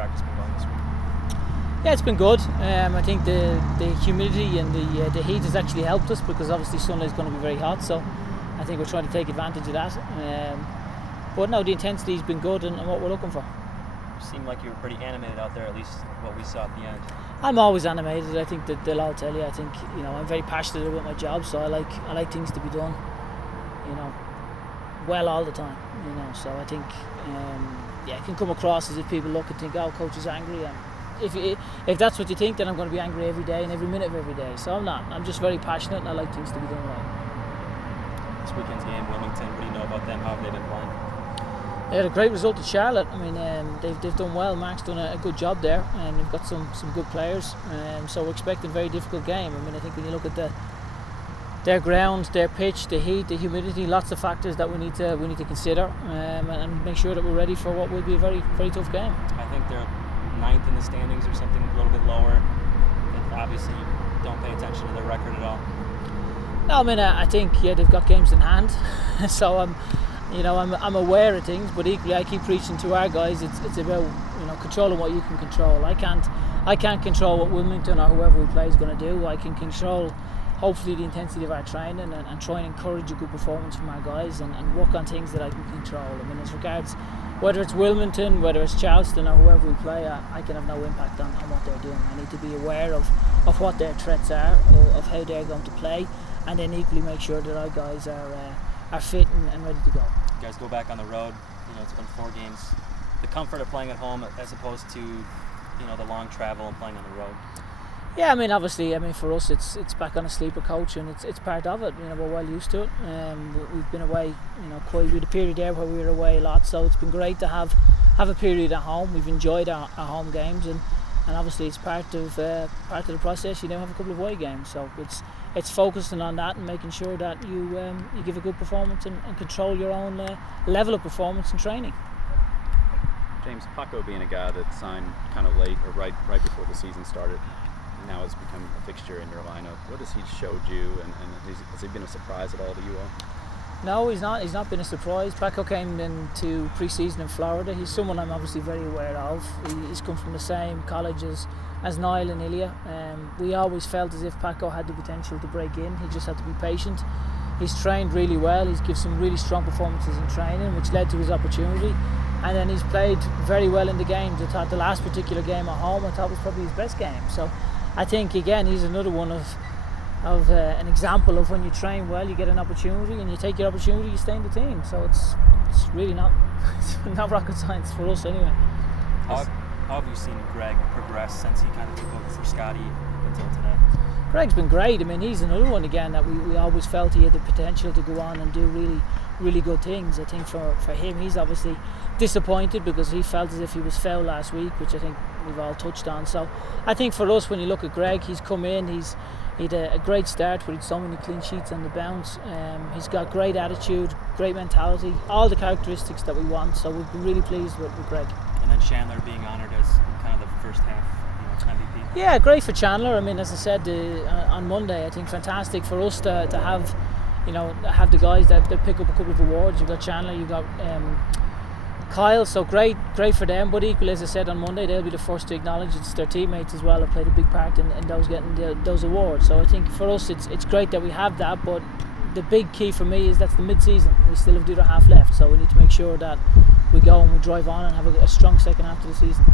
practice been going this week? Yeah, it's been good. I think the humidity and the heat has actually helped us, because obviously Sunday is going to be very hot, so I think we're trying to take advantage of that. But no, the intensity has been good and what we're looking for. You seemed like you were pretty animated out there, at least what we saw at the end. I'm always animated. I think that they'll all tell you. I think, you know, I'm very passionate about my job, so I like things to be done, you know, well all the time. You know, so I think it can come across as if people look and think, oh, coach is angry. And if that's what you think, then I'm going to be angry every day and every minute of every day. So I'm not. I'm just very passionate and I like things to be done right. This weekend's game, Wilmington, what do you know about them? How have they been playing? They had a great result at Charlotte. I mean, they've done well. Mark's done a good job there, and they've got some good players. So we're expecting a very difficult game. I mean, I think when you look at their ground, their pitch, the heat, the humidity, lots of factors that we need to consider, and make sure that we're ready for what will be a very, very tough game. I think they're 9th in the standings or something, a little bit lower. And obviously, you don't pay attention to their record at all. No, I mean, I think they've got games in hand, so I'm aware of things, but equally I keep preaching to our guys. It's about controlling what you can control. I can't control what Wilmington or whoever we play is going to do. I can control hopefully the intensity of our training and try and encourage a good performance from our guys and work on things that I can control. I mean, as regards whether it's Wilmington, whether it's Charleston or whoever we play, I can have no impact on what they're doing. I need to be aware of what their threats are, of how they're going to play, and then equally make sure that our guys are fit and ready to go. You guys go back on the road. It's been 4 games. The comfort of playing at home as opposed to the long travel and playing on the road. Yeah, I mean, obviously, for us, it's back on a sleeper coach, and it's part of it. We're well used to it. We've been away, we had a period there where we were away a lot, so it's been great to have a period at home. We've enjoyed our home games, and obviously it's part of the process. You now have a couple of away games, so it's focusing on that and making sure that you give a good performance and control your own level of performance and training. James, Paco being a guy that signed kind of late or right before the season started, now has become a fixture in your lineup. What has he showed you, and has he been a surprise at all to you all? No, he's not. He's not been a surprise. Paco came into pre-season in Florida. He's someone I'm obviously very aware of. He's come from the same college as Niall and Ilya. We always felt as if Paco had the potential to break in. He just had to be patient. He's trained really well. He's given some really strong performances in training, which led to his opportunity. And then he's played very well in the games. I thought the last particular game at home, I thought was probably his best game. So I think, again, he's another one of an example of when you train well, you get an opportunity, and you take your opportunity, you stay in the team. So it's really not rocket science for us anyway. How have you seen Greg progress since he kind of took over for Scotty until today? Greg's been great. I mean, he's another one again that we always felt he had the potential to go on and do really, really good things. I think for him, he's obviously disappointed because he felt as if he was fouled last week, which I think we've all touched on. So I think for us, when you look at Greg, he's come in, he had a great start with so many clean sheets on the bounce. He's got great attitude, great mentality, all the characteristics that we want. So we've been really pleased with Greg. And then Chandler being honoured as kind of the first half MVP. Yeah, great for Chandler. I mean, as I said on Monday, I think fantastic for us to have the guys that pick up a couple of awards. You've got Chandler, you've got Kyle, so great for them. But equally, as I said on Monday, they'll be the first to acknowledge it's their teammates as well have played a big part in those getting those awards. So I think for us, it's great that we have that. But the big key for me is that's the mid-season. We still have the other half left, so we need to make sure that we go and we drive on and have a strong second half of the season.